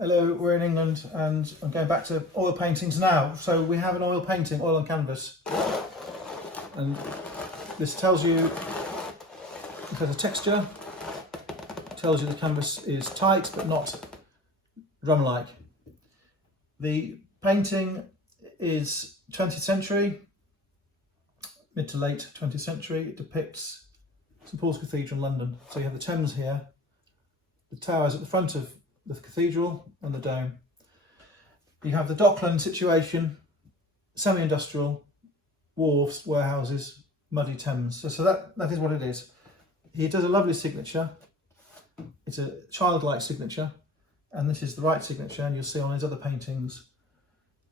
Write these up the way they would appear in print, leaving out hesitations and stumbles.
Hello, we're in England and I'm going back to oil paintings now. So we have an oil painting, oil on canvas. And this tells you, it has a texture, tells you the canvas is tight but not drum-like. The painting is 20th century, mid to late 20th century. It depicts St Paul's Cathedral in London. So you have the Thames here, the towers at the front of the cathedral and the dome. You have the dockland situation, semi-industrial, wharves, warehouses, muddy Thames. So that is what it is. He does a lovely signature. It's a childlike signature, and this is the right signature, and you'll see on his other paintings,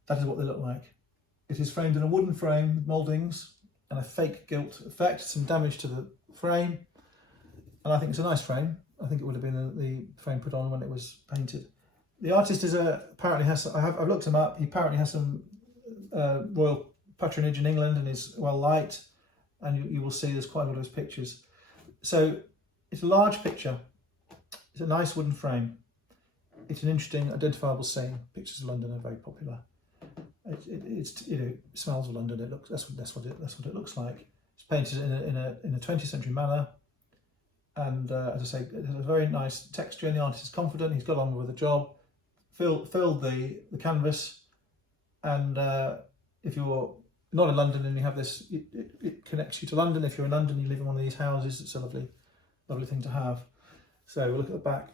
that is what they look like. It is framed in a wooden frame with mouldings and a fake gilt effect, some damage to the frame, and I think it's a nice frame. I think it would have been the frame put on when it was painted. The artist is apparently has, I've looked him up, he apparently has some royal patronage in England and is well liked, and you will see there's quite a lot of his pictures. So it's a large picture, it's a nice wooden frame, it's an interesting identifiable scene. Pictures of London are very popular. It's it smells of London. It looks that's what it looks like. It's painted in a 20th century manner. And as I say, it has a very nice texture, and the artist is confident, he's got on with the job, filled the canvas, and if you're not in London and you have this, it connects you to London. If you're in London, you live in one of these houses, it's a lovely thing to have. So we'll look at the back.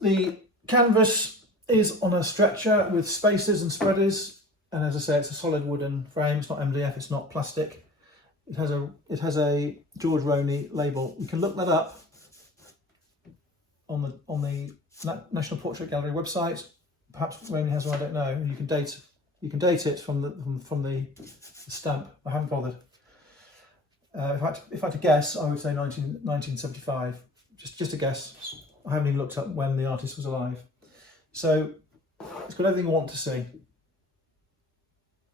The canvas is on a stretcher with spacers and spreaders, and as I say, it's a solid wooden frame, it's not MDF, it's not plastic. It has a George Roney label. You can look that up on the National Portrait Gallery website. Perhaps Roney has one, I don't know. And you can date it from the stamp. I haven't bothered. If I had to guess, I would say 1975. Just a guess. I haven't even looked up when the artist was alive. So it's got everything you want to see.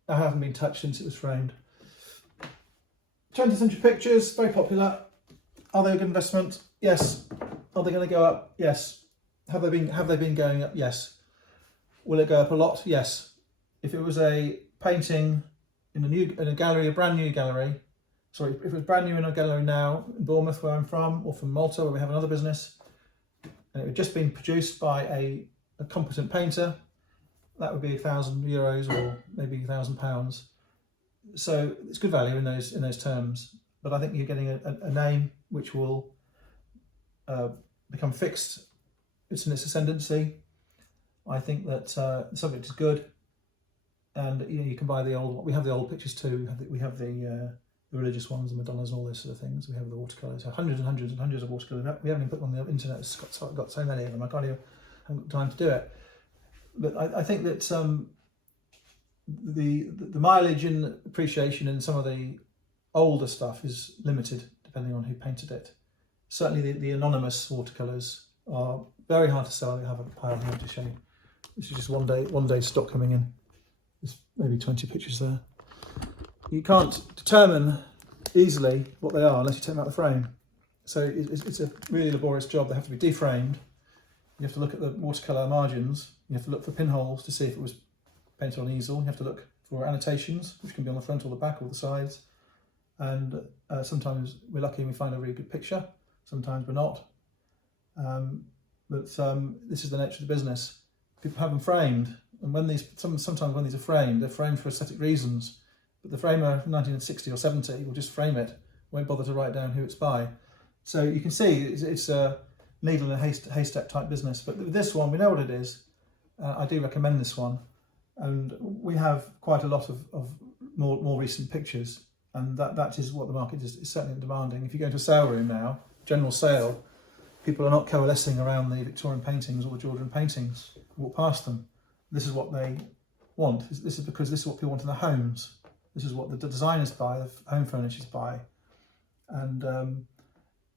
I haven't been touched since it was framed. 20th century pictures, very popular. Are they a good investment? Yes. Are they going to go up? Yes. Have they been going up? Yes. Will it go up a lot? Yes. If it was a painting in a gallery, a brand new gallery, sorry, if it was brand new in a gallery now in Bournemouth, where I'm from, or from Malta, where we have another business, and it had just been produced by a competent painter, that would be €1,000 or maybe £1,000. So it's good value in those terms, but I think you're getting a name which will become fixed. It's in its ascendancy. I think that the subject is good, and you can buy the old. We have the old pictures too. We have the religious ones, the Madonnas, and all those sort of things. We have the watercolours. Hundreds and hundreds and hundreds of watercolours. We haven't even put them on the internet. It's got so many of them. I haven't got time to do it. But I think that the mileage and appreciation in some of the older stuff is limited depending on who painted it. Certainly the anonymous watercolours are very hard to sell. I have a pile here to show you. This is just one day stock coming in. There's maybe 20 pictures there. You can't determine easily what they are unless you take them out of the frame. So it's a really laborious job. They have to be deframed. You have to look at the watercolour margins. You have to look for pinholes to see if it was painted on easel. You have to look for annotations, which can be on the front or the back or the sides. And sometimes we're lucky and we find a really good picture. Sometimes we're not. But this is the nature of the business. People have them framed, and sometimes when these are framed, they're framed for aesthetic reasons. But the framer from 1960 or 70 will just frame it, won't bother to write down who it's by. So you can see it's a needle in a haystack type business. But with this one, we know what it is. I do recommend this one. And we have quite a lot of more recent pictures, and that is what the market is certainly demanding. If you go to a sale room now, general sale, people are not coalescing around the Victorian paintings or the Georgian paintings. Walk past them. This is what they want. This is because this is what people want in their homes. This is what the designers buy, the home furnishers buy. And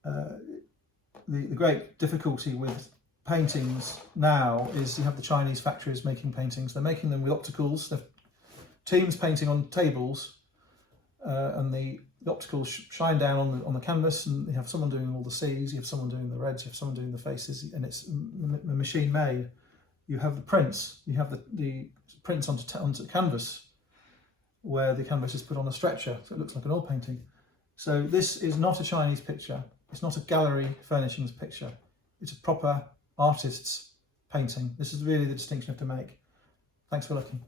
the great difficulty with paintings now is you have the Chinese factories making paintings. They're making them with opticals. They're teams painting on tables, and the the opticals shine down on the canvas, and you have someone doing all the seas, you have someone doing the reds, you have someone doing the faces, and it's machine made. You have the prints, you have the prints onto canvas, where the canvas is put on a stretcher, so it looks like an oil painting. So this is not a Chinese picture, it's not a gallery furnishings picture, it's a proper artist's painting. This is really the distinction you have to make. Thanks for looking.